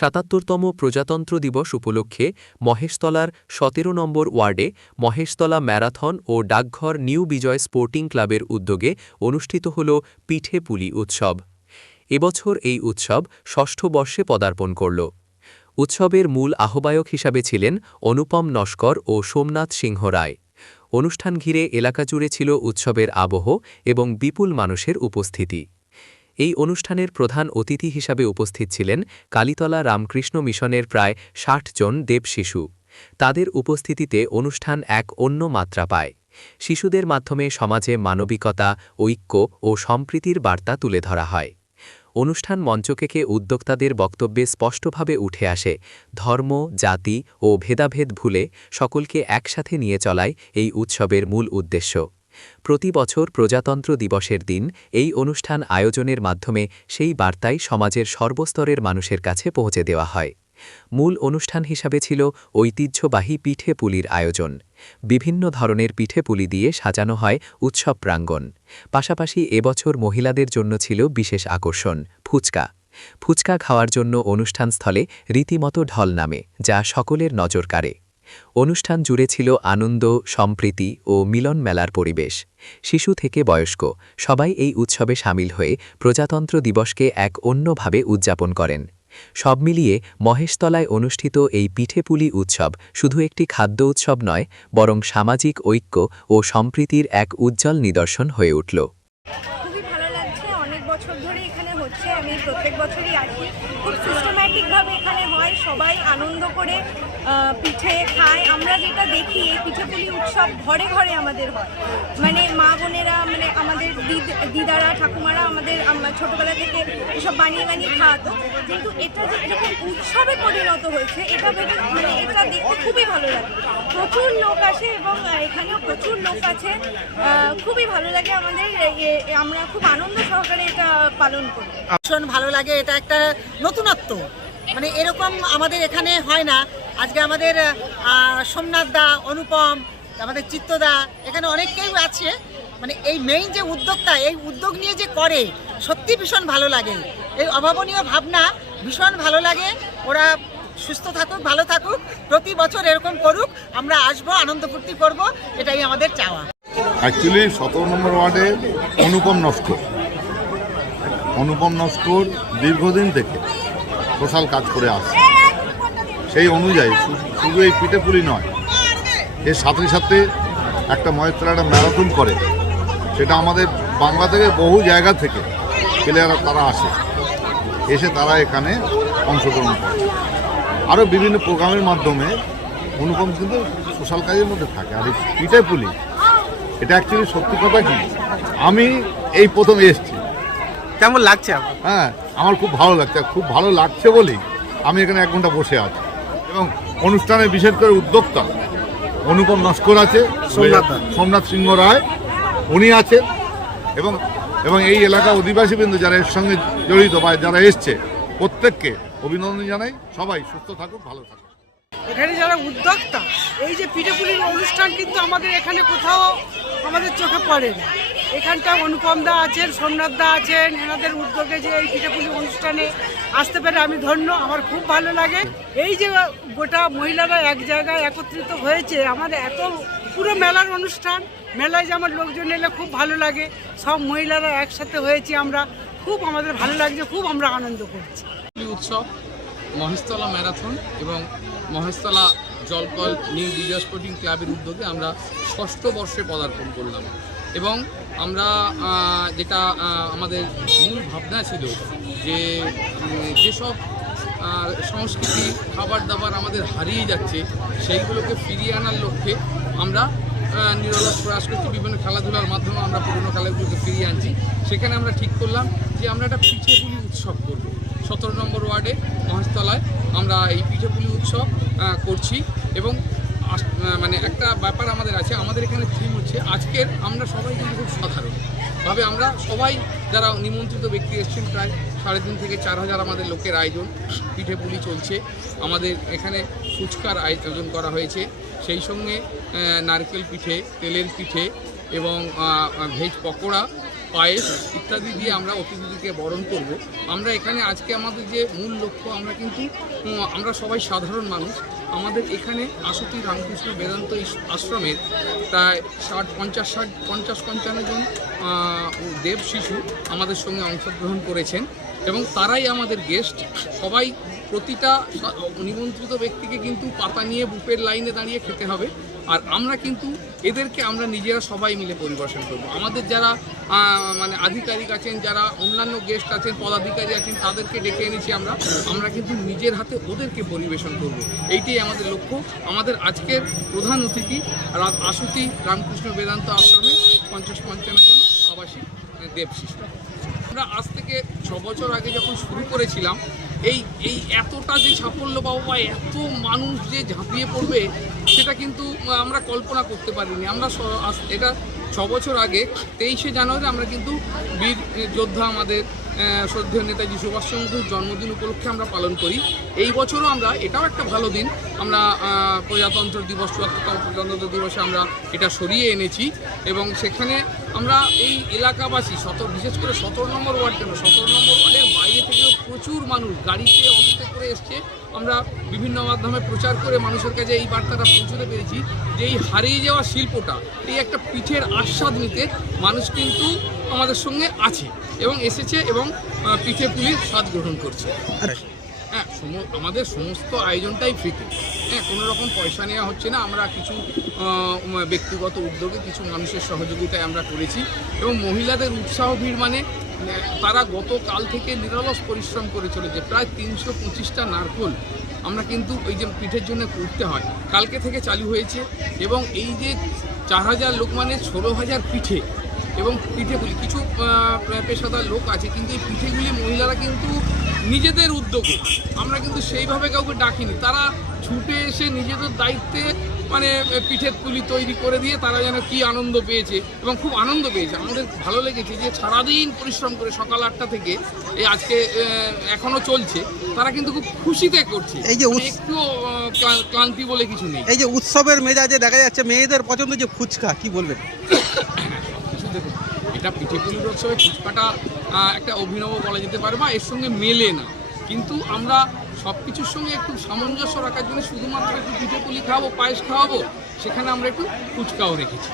৭৭তম প্রজাতন্ত্র দিবস উপলক্ষে মহেশতলার ১৭ নম্বর ওয়ার্ডে মহেশতলা ম্যারাথন ও ডাকঘর নিউ বিজয় স্পোর্টিং ক্লাবের উদ্যোগে অনুষ্ঠিত হল পিঠে পুলি উৎসব। এবছর এই উৎসব ষষ্ঠ বর্ষে পদার্পণ করল। উৎসবের মূল আহ্বায়ক হিসাবে ছিলেন অনুপম নস্কর ও সোমনাথ সিংহ রায়। অনুষ্ঠান ঘিরে এলাকা জুড়ে ছিল উৎসবের আবহ এবং বিপুল মানুষের উপস্থিতি। এই অনুষ্ঠানের প্রধান অতিথি হিসাবে উপস্থিত ছিলেন কালীতলা রামকৃষ্ণ মিশনের প্রায় ৬০ জন দেবশিশু। তাদের উপস্থিতিতে অনুষ্ঠান এক অন্য মাত্রা পায়। শিশুদের মাধ্যমে সমাজে মানবিকতা, ঐক্য ও সম্প্রীতির বার্তা তুলে ধরা হয়। অনুষ্ঠান মঞ্চকে উদ্যোক্তাদের বক্তব্যে স্পষ্টভাবে উঠে আসে ধর্ম, জাতি ও ভেদাভেদ ভুলে সকলকে একসাথে নিয়ে চলাই এই উৎসবের মূল উদ্দেশ্য। প্রতি বছর প্রজাতন্ত্র দিবসের দিন এই অনুষ্ঠান আয়োজনের মাধ্যমে সেই বার্তাই সমাজের সর্বস্তরের মানুষের কাছে পৌঁছে দেওয়া হয়। মূল অনুষ্ঠান হিসাবে ছিল ঐতিহ্যবাহী পিঠে পুলির আয়োজন। বিভিন্ন ধরনের পিঠে পুলি দিয়ে সাজানো হয় উৎসব প্রাঙ্গণ। পাশাপাশি এবছর মহিলাদের জন্য ছিল বিশেষ আকর্ষণ ফুচকা খাওয়ার জন্য অনুষ্ঠানস্থলে রীতিমতো ঢল নামে, যা সকলের নজর কাড়ে। অনুষ্ঠান জুড়ে ছিল আনন্দ, সম্প্রীতি ও মিলন মেলার পরিবেশ। শিশু থেকে বয়স্ক সবাই এই উৎসবে সামিল হয়ে প্রজাতন্ত্র দিবসকে এক অন্যভাবে উদযাপন করেন। সব মিলিয়ে মহেশতলায় অনুষ্ঠিত এই পিঠেপুলি উৎসব শুধু একটি খাদ্য উৎসব নয়, বরং সামাজিক ঐক্য ও সম্প্রীতির এক উজ্জ্বল নিদর্শন হয়ে উঠল। খুবই ভালো লাগছে। অনেক বছর ধরে এখানে হচ্ছে, আমি প্রত্যেক বছরই আসি। খুব সিস্টেম্যাটিকভাবে এখানে হয়, সবাই আনন্দ করে পিঠে খায়। আমরা যেটা দেখি এই পিঠেপুলি উৎসব ঘরে ঘরে আমাদের হয়, মানে মা বোনেরা, মানে আমাদের দিদারা, ঠাকুমারা আমাদের ছোটোবেলা থেকে এসব বানিয়ে বানিয়ে খাওয়াতো। কিন্তু এটা যে এরকম উৎসবে পরিণত হয়েছে, এটা ভেবে মানে এটা দেখতে খুবই ভালো লাগে। প্রচুর লোক আসে এবং এখানেও প্রচুর লোক আছে। খুবই ভালো লাগে আমাদের, আমরা খুব আনন্দ সহকারে এটা পালন করি। ভীষণ ভালো লাগে, এটা একটা নতুনত্ব, মানে এরকম আমাদের এখানে হয় না। আজকে আমাদের সোমনাথ দা, অনুপম, আমাদের চিত্তদা, এখানে অনেকেই আছে। মানে এই মেইন যে উদ্যোক্তা, এই উদ্যোগ নিয়ে যে করে, সত্যি ভীষণ ভালো লাগে। এই অভাবনীয় ভাবনা ভীষণ ভালো লাগে। ওরা সুস্থ থাকুক, ভালো থাকুক, প্রতি বছর এরকম করুক, আমরা আসবো, আনন্দ ফুর্তি করবো, এটাই আমাদের চাওয়া। অ্যাকচুয়ালি ১৭ নম্বর ওয়ার্ডে অনুপম নস্কর দীর্ঘদিন থেকে সোশ্যাল কাজ করে আসছে। সেই অনুযায়ী শুধু এই পিঠেপুলি নয়, এর সাথে সাথে একটা মহেশতলা ম্যারাথন করে, সেটা আমাদের বাংলা থেকে বহু জায়গা থেকে প্লেয়াররা তারা এসে তারা এখানে অংশগ্রহণ করে। আরও বিভিন্ন প্রোগ্রামের মাধ্যমে অনুপম কিন্তু সোশ্যাল কাজের মধ্যে থাকে। আর এই পিঠেপুলি এটা অ্যাকচুয়ালি সত্যি কথা কি, আমি এই প্রথম এসেছি। কেমন লাগছে? হ্যাঁ, আমার খুব ভালো লাগছে। খুব ভালো লাগছে বলেই আমি এখানে ১ ঘন্টা বসে আছি। এবং অনুষ্ঠানে বিশেষ করে উদ্যোক্তা অনুপম নস্কর আছে, সোমনাথ সিংহ রায় উনি আছেন, এবং এই এলাকা অধিবাসীবৃন্দ যারা এর সঙ্গে জড়িত বা যারা এসছে প্রত্যেককে অভিনন্দন জানাই। সবাই সুস্থ থাকুক, ভালো থাকুক। এখানে যারা উদ্যোক্তা, এই যে পিঠেপুলির অনুষ্ঠান কিন্তু আমাদের এখানে কোথাও আমাদের চোখে পড়ে না। এখানটা অনুপম দা আছেন, সোমনাথ দা আছেন, এনাদের উদ্যোগে যে এই পিঠেপুলি অনুষ্ঠানে আসতে পেরে আমি ধন্য, আমার খুব ভালো লাগে। এই যে গোটা মহিলারা এক জায়গায় একত্রিত হয়েছে, আমাদের এত পুরো মেলার অনুষ্ঠান, মেলায় যে আমার লোকজন এলে খুব ভালো লাগে। সব মহিলারা একসাথে হয়েছি আমরা, খুব আমাদের ভালো লাগছে, খুব আমরা আনন্দ করছি। উৎসব মহেশতলা ম্যারাথন এবং মহেশতলা জলকল নিউ বিজয় স্পোর্টিং ক্লাবের উদ্যোগে আমরা ষষ্ঠ বর্ষে পদার্পণ করলাম। এবং আমরা যেটা আমাদের মূল ভাবনা ছিল যে যেসব সংস্কৃতি, খাবার দাবার আমাদের হারিয়ে যাচ্ছে, সেইগুলোকে ফিরিয়ে আনার লক্ষ্যে আমরা নিরলস প্রয়াস করছি। বিভিন্ন খেলাধুলার মাধ্যমে আমরা পুরনো খেলাগুলোকে ফিরিয়ে আনছি। সেখানে আমরা ঠিক করলাম যে আমরা একটা পিঠেপুলি উৎসব করব। ১৭ নম্বর ওয়ার্ডে মহেশতলায় আমরা এই পিঠেপুলি উৎসব করছি। এবং মানে একটা ব্যাপার আমাদের আছে, আমাদের এখানে থিম হচ্ছে আজকের আমরা সবাই কিন্তু খুব সাধারণভাবে আমরা সবাই যারা নিমন্ত্রিত ব্যক্তি এসেছেন, প্রায় ৩.৫ থেকে ৪,০০০ আমাদের লোকের আয়োজন। পিঠেপুলি চলছে, আমাদের এখানে ফুচকার আয়োজন করা হয়েছে, সেই সঙ্গে নারকেল পিঠে, তেলের পিঠে এবং ভেজ পকোড়া পায়েস ইত্যাদি দিয়ে আমরা অতিথিদেরকে বরণ করব। আমরা এখানে আজকে আমাদের যে মূল লক্ষ্য, আমরা কিন্তু আমরা সবাই সাধারণ মানুষ। আমাদের এখানে আশুতি রামকৃষ্ণ বেদান্ত আশ্রমের প্রায় 50-55 জন দেব শিশু আমাদের সঙ্গে অংশগ্রহণ করেছেন এবং তারাই আমাদের গেস্ট। সবাই প্রতিটা নিমন্ত্রিত ব্যক্তিকে কিন্তু পাতা নিয়ে বুফের লাইনে দাঁড়িয়ে খেতে হবে। আর আমরা কিন্তু এদেরকে আমরা নিজেরা সবাই মিলে পরিবেশন করব। আমাদের যারা মানে আধিকারিক আছেন, যারা অন্যান্য গেস্ট আছেন, পদাধিকারী আছেন, তাদেরকে ডেকে এনেছি আমরা কিন্তু নিজের হাতে ওদেরকে পরিবেশন করব। এইটাই আমাদের লক্ষ্য। আমাদের আজকের প্রধান অতিথি আশুতি রামকৃষ্ণ বেদান্ত আশ্রমে 50-55 জন আবাসিক দেব শিশু। আমরা আজ থেকে 6 বছর আগে যখন শুরু করেছিলাম, এই এতটা যে সাফল্য পাবো বা এত মানুষ যে ঝাঁপিয়ে পড়বে সেটা কিন্তু আমরা কল্পনা করতে পারিনি। আমরা এটা 6 বছর আগে 23শে জানুয়ারি আমরা কিন্তু বীর যোদ্ধা আমাদের শ্রদ্ধেয় নেতাজি সুভাষচন্দ্রের জন্মদিন উপলক্ষে আমরা পালন করি। এই বছরও আমরা, এটাও একটা ভালো দিন, আমরা প্রজাতন্ত্র দিবস ৭৪তম প্রজাতন্ত্র দিবসে আমরা এটা সরিয়ে এনেছি এবং সেখানে আমরা এই এলাকাবাসী বিশেষ করে 17 নম্বর ওয়ার্ড, কেন 17 নম্বর ওয়ার্ডের বাইরে থেকেও প্রচুর মানুষ গাড়িতে অটোতে করে এসছে। আমরা বিভিন্ন মাধ্যমে প্রচার করে মানুষের কাছে এই বার্তাটা পৌঁছতে পেরেছি যে এই হারিয়ে যাওয়া শিল্পটা, এই একটা পিঠের আস্বাদ নিতে মানুষ কিন্তু আমাদের সঙ্গে আছে এবং এসেছে এবং পিঠে পুলির স্বাদ গ্রহণ করছে। হ্যাঁ, আমাদের সমস্ত আয়োজনটাই ফ্রিতে, হ্যাঁ, কোনো রকম পয়সা নেওয়া হচ্ছে না। আমরা কিছু ব্যক্তিগত উদ্যোগে কিছু মানুষের সহযোগিতায় আমরা করেছি এবং মহিলাদের উৎসাহ ভিড়, মানে তারা গতকাল থেকে নিরলস পরিশ্রম করে চলেছে। প্রায় 325টা নারকোল আমরা কিন্তু ওই যে পিঠের জন্য করতে হয়, কালকে থেকে চালু হয়েছে এবং এই যে 4000 লোক মানে 16,000 পিঠে এবং পিঠেগুলি কিছু পেশাদার লোক আছে, কিন্তু এই পিঠেগুলি মহিলারা কিন্তু নিজেদের উদ্যোগে, আমরা কিন্তু সেইভাবে কাউকে ডাকিনি, তারা ছুটে এসে নিজেদের দায়িত্বে মানে পিঠের পুলি তৈরি করে দিয়ে তারা যেন কি আনন্দ পেয়েছে এবং খুব আনন্দ পেয়েছে। আমাদের ভালো লেগেছে যে সারাদিন পরিশ্রম করে সকাল 8টা থেকে এই আজকে এখনও চলছে, তারা কিন্তু খুব খুশিতে করছে। এই যে একটু ক্লান্তি বলে কিছু নেই। এই যে উৎসবের মেজাজে দেখা যাচ্ছে মেয়েদের পছন্দ যে ফুচকা, কি বলবেন? দেখুন, এটা পিঠে পুলির উৎসবে ফুচকাটা একটা অভিনব বলা যেতে পারে বা এর সঙ্গে মেলে না, কিন্তু আমরা সব কিছুর সঙ্গে একটু সামঞ্জস্য রাখার জন্য শুধুমাত্র একটু পিঠে পুলি খাওয়াবো, পায়েস খাওয়াবো, সেখানে আমরা একটু ফুচকাও রেখেছি।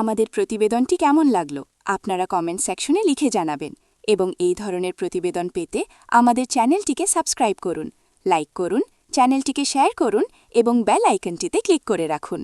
আমাদের প্রতিবেদনটি কেমন লাগলো আপনারা কমেন্ট সেকশনে লিখে জানাবেন এবং এই ধরনের প্রতিবেদন পেতে আমাদের চ্যানেলটিকে সাবস্ক্রাইব করুন, লাইক করুন, চ্যানেলটিকে শেয়ার করুন এবং বেল আইকনটিতে ক্লিক করে রাখুন।